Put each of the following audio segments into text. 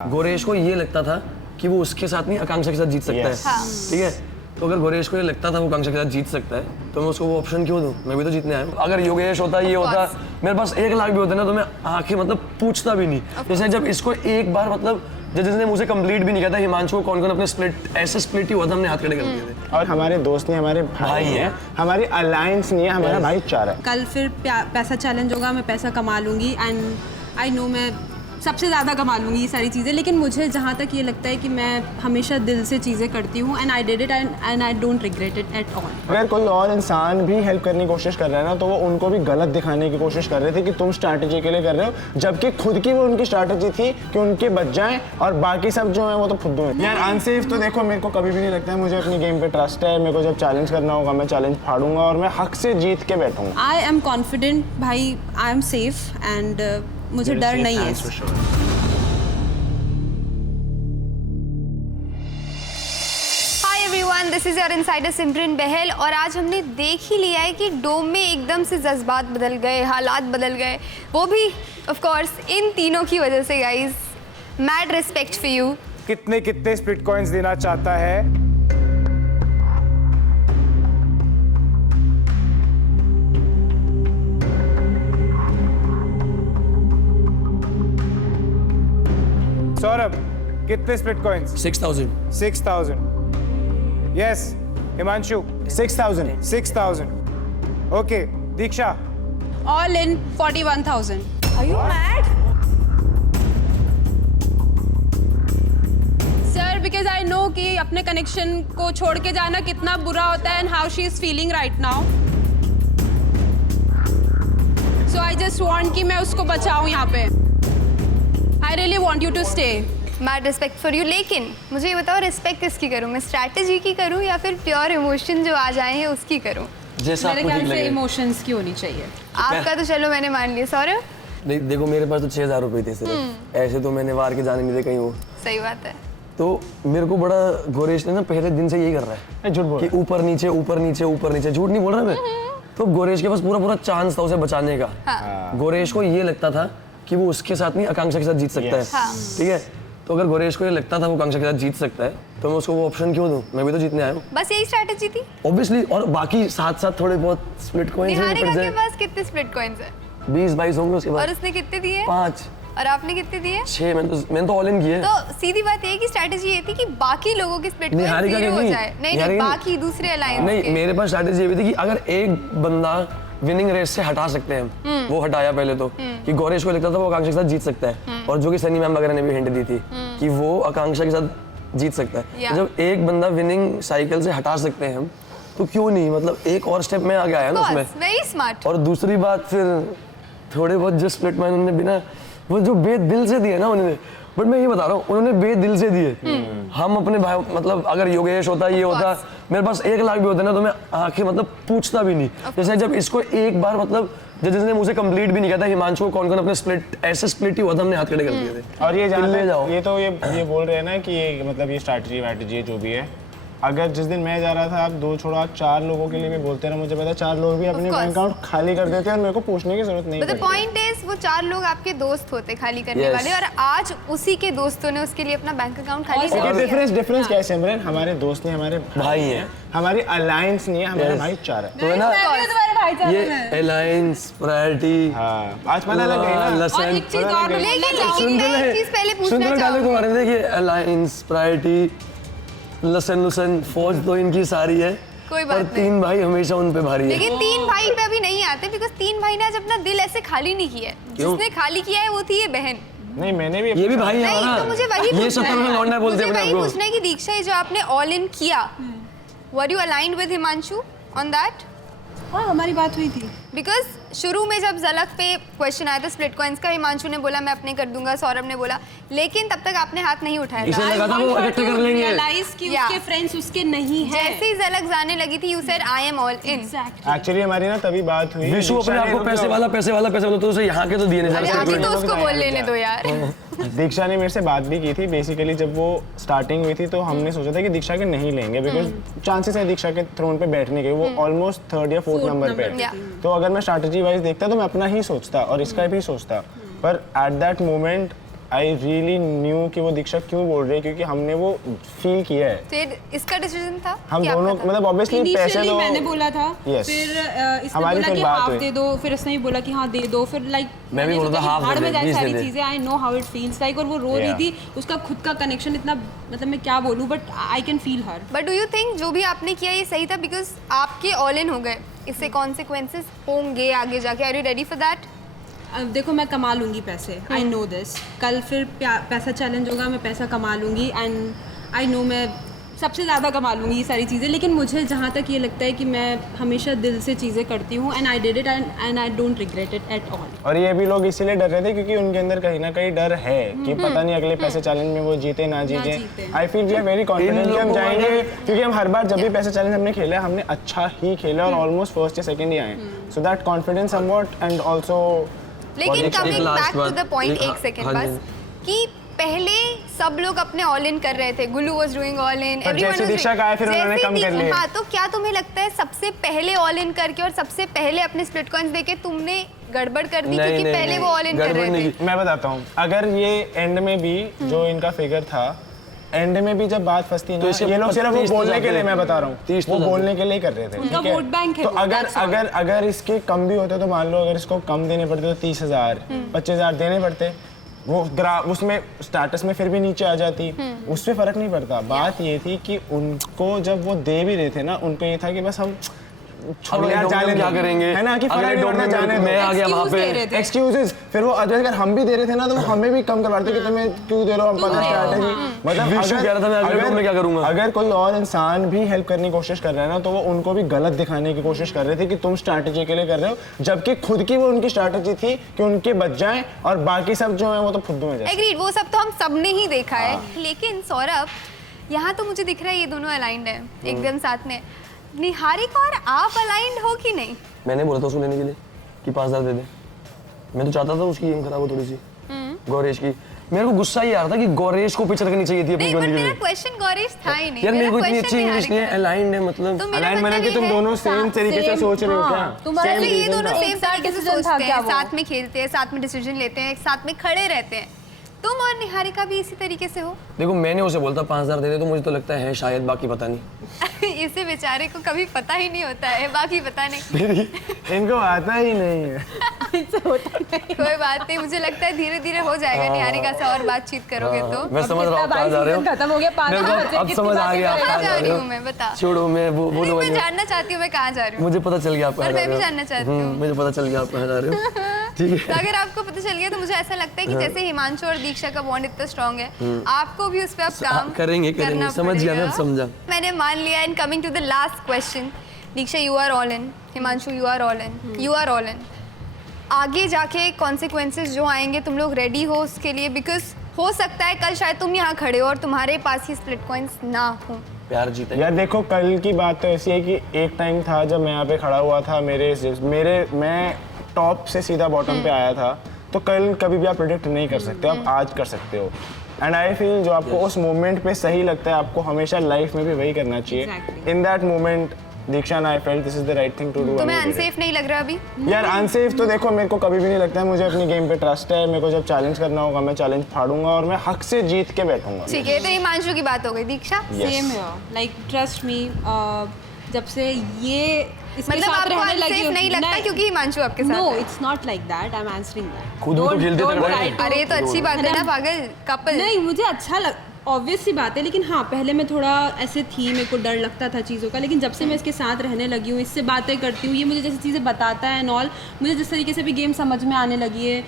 गोरेश को ये लगता था कि वो उसके साथ नहीं आकांक्षा के साथ जीत सकता है, ठीक है। तो अगर गोरेश को ये लगता था वो आकांक्षा के साथ जीत सकता है तो मैं उसको वो ऑप्शन क्यों दूं? मैं भी तो जीतने आया हूं। अगर योगेश होता, ये होता, मेरे पास 1 लाख भी होते ना तो मैं आके मतलब पूछता भी नहीं। जैसे जब इसको एक बार मतलब जजेस ने मुझे कंप्लीट भी नहीं किया था, हिमांशु को कौन-कौन अपने स्प्लिट ऐसे स्प्लिट ही हुआ था, हमने हाथ खड़े कर दिए थे। और हमारे दोस्त नहीं, हमारे भाई हैं, हमारी अलायंस नहीं है, हमारा भाईचारा है। कल फिर पैसा चैलेंज होगा, मैं पैसा कमा लूँगी एंड आई नो मैं सबसे ज़्यादा कमा लूँगी ये सारी चीज़ें। लेकिन मुझे जहाँ तक ये लगता है कि मैं हमेशा दिल से चीज़ें करती हूँ and I did it and I don't regret it at all. अगर कोई और इंसान भी हेल्प करने की कोशिश कर रहा है ना तो वो उनको भी गलत दिखाने की कोशिश कर रहे थे कि तुम स्ट्रैटेजी के लिए कर रहे हो, जबकि खुद की वो उनकी स्ट्रैटेजी थी कि उनके बच जाएं और बाकी सब जो है वो तो फुद्दू हैं। यार अनसेफ तो देखो मेरे को कभी भी नहीं लगता है, मुझे अपनी गेम पे ट्रस्ट है। मेरे को जब चैलेंज करना होगा मैं चैलेंज फाड़ूंगा और मैं हक से जीत के बैठूंगा। आई एम कॉन्फिडेंट भाई, आई एम सेफ एंड मुझे डर नहीं है। Everyone, this is your insider Simran Bahl और आज हमने देख ही लिया है कि डोम में एकदम से जज्बात बदल गए, हालात बदल गए, वो भी ऑफ कोर्स इन तीनों की वजह से। Guys, mad respect for you. कितने कितने स्प्लिट कॉइंस देना चाहता है? सौरभ, कितने split coins? 6000। 6000। Yes, Himanshu 6000। 6000। Okay, Diksha all in 41,000। Are you mad? Sir because I know कि अपने कनेक्शन को छोड़ के जाना कितना बुरा होता है and how she is feeling right now. So I just want कि मैं उसको बचाऊं यहाँ पे। I really want you to stay. Mad respect for you. लेकिन मुझे ये बताओ, रिस्पेक्ट किसकी करूँ मैं? स्ट्रैटेजी की करूँ या फिर प्योर इमोशन जो आ जाए हैं उसकी करूँ? जैसा मेरे आपको ठीक ख्याल से लगे। इमोशंस की होनी चाहिए। आपका तो चलो मैंने मान लिया। सौरभ, नहीं देखो, मेरे पास तो 6000 रुपए थे सिर्फ, ऐसे तो मैंने वार के जाने नहीं दे कहीं वो। सही बात है। तो मेरे को बड़ा गोरेश ने ना पहले दिन से यही कर रहा है झूठ बोल कि ऊपर नीचे ऊपर नीचे ऊपर नीचे। झूठ नहीं बोल रहा मैं। तो गोरेश के पास पूरा पूरा चांस था उसे बचाने का। गोरेश को ये लगता था कि वो उसके साथ नहीं आकांक्षा के साथ जीत सकता है, ठीक है। तो अगर गोरेश को ये लगता था वो आकांक्षा के साथ जीत सकता है तो मैं उसको वो ऑप्शन क्यों दूं? मैं भी तो जीतने आया हूँ। बस यही स्ट्रैटेजी थी ऑब्वियसली। और बाकी साथ साथ थोड़े बहुत स्प्लिट कॉइंस निहारिका के पास कितने स्प्लिट कॉइंस है? 20-22 होंगे उसके और पास। उसने कितने दिए? 5। और आपने कितने दिए? 6। मैंने तो ऑल इन किए। तो सीधी बात ये है कि स्ट्रैटेजी ये थी कि बाकी लोगों की स्प्लिट कॉइंस निहारिका के जीरो हो नहीं। जाए। नहीं निहारिका बाकी दूसरे अलायंस नहीं, के। मेरे पास स्ट्रैटेजी ये भी थी कि अगर एक बंदा विनिंग रेस से हटा सकते हैं हम, वो हटाया पहले तो कि गोरेश को लगता था वो आकांक्षा के साथ जीत सकता है, और जो कि सनी मैम वगैरह ने भी हिंट दी थी कि वो आकांक्षा के साथ जीत सकता है। तो जब एक बंदा विनिंग साइकिल से हटा सकते हैं हम तो क्यों नहीं, मतलब एक और स्टेप में आगे आया ना उसमें। Very smart. और दूसरी बात फिर थोड़े बहुत जो स्प्लिट मैन उन्होंने बिना वो जो बेदिल से दिए ना उन्होंने, बट मैं ये बता रहा हूँ उन्होंने बेदिल से दिए। हम अपने भाई मतलब अगर योगेश होता, ये होता, मेरे पास 1 लाख भी होते ना तो मैं आके मतलब पूछता भी नहीं। जैसे जब इसको एक बार मतलब जजेस ने मुझे कंप्लीट भी नहीं किया था, हिमांशु को कौन-कौन अपने स्प्लिट ऐसे स्प्लिट ही हुआ था, हमने हाथ खड़े कर दिए थे। और ये ले जाओ। ये तो ये बोल रहे हैं ना कि ये मतलब ये स्ट्रैटेजी वैटेजी जो भी है, अगर जिस दिन मैं जा रहा था आप 2 छोड़ा 4 लोगों के लिए भी बोलते ना, मुझे पता 4 लोग भी अपने बैंक अकाउंट खाली कर देते और मेरे को पूछने की जरूरत नहीं But the पड़ती। point is, वो 4 लोग आपके दोस्त होते खाली करने Yes. वाले, और आज उसी के दोस्तों ने उसके लिए अपना बैंक अकाउंट खाली कर दिया। डिफरेंस क्या है सिमरन? हमारे दोस्त नहीं, हमारे भाई हैं। हमारी अलायंस नहीं है, हमारा Yes. भाईचारा है। तो है ना ये अलायंस प्रायोरिटी। हाँ, आज पता लग गई ना। और एक चीज और लेकिन मैं एक चीज पहले पूछना चाहूँगी। तुम्हारे देखिए अलायंस प्रायोरिटी लसन फौज तो इनकी सारी है, कोई बात पर नहीं। 3 भाई हमेशा उन पे भारी है। लेकिन 3 भाई पे अभी नहीं आते, बिकॉज 3 भाई ने आज अपना दिल ऐसे खाली नहीं किया है। क्यों? जिसने खाली किया है वो थी ये बहन। नहीं मैंने भी ये भी भाई है नहीं, हमारा। तो मुझे वही ये पूछना सब है। लौंडा बोलते हैं मुझे अपने वही आप पूछना है कि दीक्षा, ये जो आपने ऑल इन किया, were you aligned with Himanshu on that? हाँ, हमारी बात हुई थी। बिकॉज शुरू में जब झलक पे क्वेश्चन आया था स्प्लिट कॉइंस का, हिमांशु ने बोला मैं अपने कर दूंगा, सौरभ ने बोला, लेकिन तब तक आपने हाथ नहीं उठाया इसे था। लगा था वो इकट्ठे कर लेंगे। रियलाइज कि Yeah. उसके फ्रेंड्स उसके नहीं हैं। जैसे ही झलक जाने लगी थी, you said I am all in. Exactly. Actually हमारी ना तभी बात हुई। विशु अपने दीक्षा आप को ने- पैसे वाला तो उसे यहाँ के तो दिए नहीं अरे जा अभी रहे। तो उसको बोल लेने दो यार। दीक्षा ने मेरे से बात भी की थी। बेसिकली जब वो स्टार्टिंग हुई थी तो हमने सोचा था कि दीक्षा के नहीं लेंगे, बिकॉज चांसेस है दीक्षा के थ्रोन पे बैठने के, वो ऑलमोस्ट 3rd या 4th नंबर पे नंबर है। पे। तो अगर मैं स्ट्रैटेजी वाइज देखता तो मैं अपना ही सोचता और इसका भी सोचता, पर at that moment I really new कि वो दीक्षा क्यों बोल रही है, क्योंकि हमने वो फील किया है। फिर इसका डिसीजन था हम कि दोनों आपका था? मतलब ऑब्वियसली पैसे इनिशियली तो मैंने बोला था, Yes. फिर इसने हमारी बोला फिर कि बात हाफ हुई। दे दो, फिर इसने भी बोला कि हाँ दे दो, फिर लाइक मैं भी बोला था half दे दे, 20 सारी दे दे। चीजें I know how it feels like, और वो रो रही Yeah. थी, उसका खुद का कनेक्शन इतना, मतलब मैं क्या बोलूँ, but I can feel her. But do you think जो भी आपने किया ये सही था? बिकॉज आपके ऑल इन हो गए, इससे कॉन्सिक्वेंसेस होंगे आगे जाके। Are you ready for that? अब देखो मैं कमा लूँगी पैसे, आई नो दिस। कल फिर पैसा चैलेंज होगा, मैं पैसा कमा लूँगी, एंड आई नो मैं सबसे ज़्यादा कमा लूँगी ये सारी चीज़ें। लेकिन मुझे जहाँ तक ये लगता है कि मैं हमेशा दिल से चीज़ें करती हूँ, and I did it and I don't regret it at all. और ये भी लोग इसीलिए डर रहे थे क्योंकि उनके अंदर कहीं ना कहीं डर है कि पता नहीं अगले पैसे चैलेंज में वो जीते ना जीते। जीते। I feel we are very confident कि हम लोगों का जाएंगे, क्योंकि हम हर बार जब भी पैसे चैलेंज हमने खेला हमने अच्छा ही खेला और ऑलमोस्ट फर्स्ट या सेकंड ही आए। So that confidence somewhat and also लेकिन कमिंग last बैक टू बात, द पॉइंट, एक- एक सेकंड हाँ जी। बस, कि पहले सब लोग अपने ऑल इन कर रहे थे, गुल्लू वाज डूइंग ऑल इन, पर जैसे दीक्षा का आया, फिर उन्होंने कम कर लिए। हाँ, तो क्या तुम्हें लगता है सबसे पहले ऑल इन करके और सबसे पहले अपने स्प्लिट कॉइंस देके तुमने गड़बड़ कर दी? नहीं, क्योंकि नहीं, पहले नहीं, वो ऑल इन कर गड़बड़ रहे नहीं थे। मैं बताता हूँ, अगर ये एंड में भी जो इनका फिगर था, एंड में भी जब बात फंसती है तो ना, इसके ये लोग सिर्फ वो 30 तो बोलने के जाते लिए, हैं। मैं बता रहा 30 हूँ, तो वो जाते बोलने के लिए कर रहे थे। उनका ठीक है? वोट बैंक है तो वो, अगर that's all. अगर अगर इसके कम भी होते तो मान लो अगर इसको कम देने पड़ते तो 30,000 25,000 देने पड़ते, वो उसमें स्टेटस में फिर भी नीचे आ जाती, उससे फर्क नहीं पड़ता। बात ये थी कि उनको जब वो दे भी रहे थे ना, उनको ये था कि बस हम छोड़ो अगले यार, डोम में जाने क्या दो। करेंगे? है ना, कि अगले फर्क नहीं डोम पड़ता, में जाने दो। मैं आ गया वहाँ Excuse दे पे। रहे थे। एक्सक्यूजेस, फिर वो अगर हम भी दे रहे थे ना तो वो हमें भी कम करवाते कि तुम्हें क्यों दे रहे हो, हम पता स्ट्रैटेजी। मतलब विशु कह रहा था मैं अगले डोम में क्या करूंगा? अगर कोई और इंसान भी हेल्प करने की कोशिश कर रहा है ना, तो वो उनको भी गलत दिखाने की कोशिश कर रहे थे कि तुम स्ट्रैटेजी के लिए कर रहे हो, जबकि खुद की वो उनकी स्ट्रैटेजी थी कि उनके बच जाएं और बाकी सब जो है वो तो फुद्दू में जाए। एग्रीड, वो सब तो हम सबने ही देखा है। लेकिन सौरभ, यहाँ तो मुझे दिख रहा है ये दोनों अलाइंड है एकदम साथ में। निहारिका और आप अलाइंड हो कि नहीं? मैंने बोला था उसको लेने के लिए कि 5,000 दे दे। मैं तो चाहता था उसकी गेम खराब हो थोड़ी सी, गौरेश की। मेरे को गुस्सा ही आ रहा था कि गौरेश को पिक्चर करनी चाहिए थी अपनी नहीं, बट बंदी के मेरा लिए। क्वेश्चन गौरीश था ही नहीं। यार मेरे को इतनी question अच्छी इंग्लिश नहीं है, निहारिका। अलाइंड है मतलब। तो मेरा अलाइन मैंने कि मतलब तुम ये है, दोनों सेम तरीके से सोच रहे हो क्या? तुम्हारा जैसे ये reason दोनों था। सेम एक साथ तरीके से decision था सोचते क्या हैं, वो? साथ में खेलते हैं, साथ में डिसीजन लेते हैं, साथ में खड़े रहते हैं। तुम और निहारिका भी इसी तरीके से हो। देखो मैंने उसे बोलता 5,000 दे दे, तो मुझे तो लगता है शायद, बाकी पता नहीं। इसे बेचारे को कभी पता ही नहीं होता है, बाकी पता नहीं। इनको आता ही नहीं है। कोई बात नहीं, मुझे लगता है धीरे धीरे हो जाएगा निहारिका से और बातचीत करोगे तो। मैं समझ रहा हूँ कहाँ जा रहे हो। खत्म हो गया, 5 मेरे को अब समझ आ गया आप कहाँ कहाँ जा जा रही रहे हूँ हो। मैं, बता। छोड़ो, मैं वो नहीं, बोलूँगा मैं नहीं। जानना चाहती हूँ मैं कहाँ जा रही हूँ। मुझे पता चल गया आप कहाँ और जा मैं रहे भी हो। जानना चाहती हूँ। मुझे पता चल गया आप कहाँ जा रहे हो। ठीक है। तो अगर आपको पता चल गया तो मुझे ऐसा लगता है कि जैसे हिमांशु और दीक्षा का बॉन्ड इतना स्ट्रांग है, आपको भी उस पर अब काम करेंगे, करना समझ गया, मैं पड़ेगा। समझा। मैंने मान लिया। And coming to the last question, Diksha you are all in, Himanshu you are all in, you are all in. आगे जाके कॉन्सिक्वेंसेज जो आएंगे तुम लोग रेडी हो उसके लिए? बिकॉज हो सकता है कल शायद तुम यहाँ खड़े हो और तुम्हारे पास ही स्प्लिट कॉइंस ना हो। प्यार जीते। यार देखो, कल की बात तो ऐसी है कि एक टाइम था जब मैं यहाँ पे खड़ा हुआ था, मैं टॉप से सीधा बॉटम पे आया था, तो कल कभी भी आप प्रिडिक्ट नहीं कर सकते, आप आज कर सकते हो। एंड आई फील जो आपको उस मोमेंट पे सही लगता है, आपको हमेशा लाइफ में भी वही करना चाहिए। Exactly. In that moment Diksha and I felt this is the right thing to do. तुम्हें अनसेफ नहीं लग रहा अभी? यार अनसेफ तो देखो मेरे को कभी भी नहीं लगता है, मुझे अपनी गेम पे ट्रस्ट है। मेरे को जब चैलेंज करना होगा मैं चैलेंज फाड़ूंगा और मैं हक से जीत के बैठूंगा। ठीक है, तो हिमांशु की बात हो गई। दीक्षा, Yes. सेम है, लाइक ट्रस्ट मी। जब से ये इसके मतलब साथ आपको रहने लगी अनसेफ हूँ- नहीं लगता क्योंकि हिमांशु आपके साथ नो है? It's not like that, I am answering that. खुद भी तो खेलते थे ना। अरे ये तो अच्छी बात है ना पागल कपल। नहीं, मुझे अच्छा लग, ऑब्वियस सी बात है, लेकिन हाँ पहले मैं थोड़ा ऐसे थी, मेरे को डर लगता था चीज़ों का, लेकिन जब से मैं इसके साथ रहने लगी हूँ, इससे बातें करती हूँ, ये मुझे जैसी चीज़ें बताता है एंड ऑल, मुझे जिस तरीके से भी गेम समझ में आने लगी है,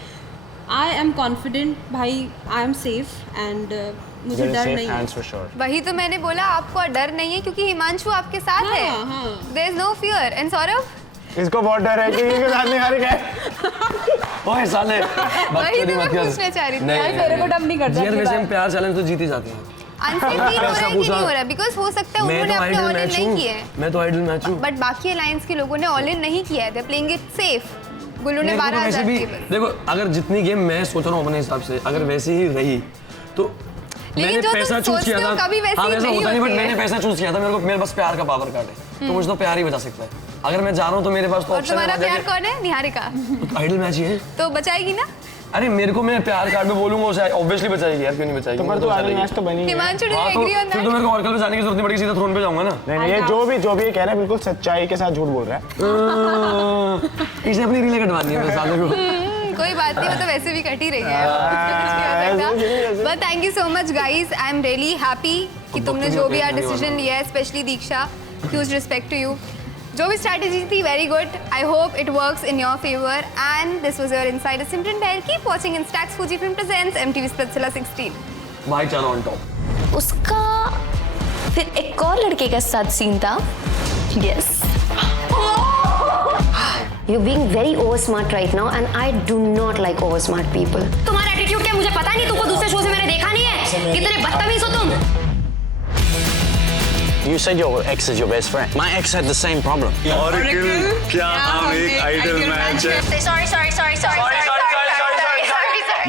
आई एम कॉन्फिडेंट भाई, आई एम सेफ एंड मुझे डर नहीं है। hands for sure. वही तो मैंने बोला, आपको डर नहीं है क्योंकि हिमांशु आपके साथ हाँ, है। हाँ। There is no fear. And Saurabh, इसको बहुत डर है कि इनके साथ नहीं हार गए। ओए साले, वही तो मैं पूछना चाह रही थी। यार मेरे को डर नहीं करता यार आपकी वैसे हम बात। प्यार चैलेंज तो जीत ही जाते हैं। अनसेफ फील हो रहा है कि पूछा। नहीं हो रहा है? बिकॉज हो सकता है मैं उन्होंने तो अपने आइडल ऑल इन मैच नहीं किए हूँ, हैं, मैं तो आइडल मैच हूँ। बट बाकी अलायंस के लोगों ने ऑल इन नहीं किया है। They playing it safe. Gullu ने मेरे को तो 12,000 वैसे भी किए बस। देखो, अगर जितनी गेम मैं सोच रहा हूँ अपने हिसाब से अगर वैसी ही रही तो मैंने जो तुम पैसा चूज सोचते किया हो था। कभी वैसी हाँ वैसा नहीं होता नहीं, बट होती है। मैंने पैसा चूज किया था। मेरे बस प्यार का पावर कार्ड है, तो मुझे तो प्यार ही बचा सकता है। अगर मैं जा रहा हूँ तो मेरे पास तो और ऑप्शन है तुम्हारा वहाँ प्यार जाके- कौन है? निहारिका। तो आइडल मैच ही है। तो बचाएगी ना? अरे मेरे को मैं प्यार कार्ड में बोलूंगा उसे ऑब्वियसली बचाएगी यार, क्यों नहीं बचाएगी? तो पर मुझे तू अच्छा आगे लगेगा। मैच तो बनी है। हिमांशु डू यू हाँ तो एग्री ऑन फिर तो दैट? मेरे को ऑर्कल पे जाने की जरूरत नहीं पड़ेगी, सीधा थ्रोन पे जाऊंगा ना। नहीं नहीं, ये जो भी ये कह रहा है बिल्कुल सच्चाई के साथ झूठ बोल रहा है। इसे अपनी रीले कटवानी है मेरे साले को। कोई बात नहीं, वो तो वैसे भी कट ही रही है। But thank you so much guys, I am really happy कि तुमने जो भी डिसीजन लिया है, specially Diksha, huge respect to you. जो भी स्ट्रैटेजी थी very good, I hope it works in your favour and this was your insider Simran Bahl. Keep watching Instax Fujifilm presents MTV Splitsvilla 16। भाईचारा ऑन टॉप। उसका फिर एक और लड़के के साथ सीन था। Yes, You're being very over smart right now, and I do not like over smart people. तुम्हारा एटीट्यूड क्या मुझे पता नहीं, तुमको दूसरे शो से मैंने देखा नहीं है, कितने बदतमीज हो तुम। You said your ex is your best friend. My ex had the same problem. क्या हम एक आइडल मैच है?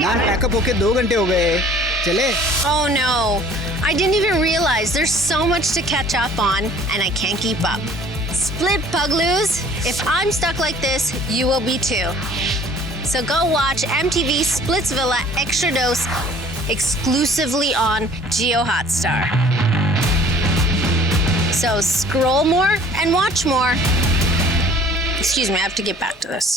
यार पैकअप होके 2 घंटे हो गए, चले। Oh no, I didn't even realize there's so much to catch up on and I can't keep up. Split Pugloos, if I'm stuck like this, you will be too. So go watch MTV Splitsvilla Extra Dose exclusively on Geo Hotstar. So scroll more and watch more. Excuse me, I have to get back to this.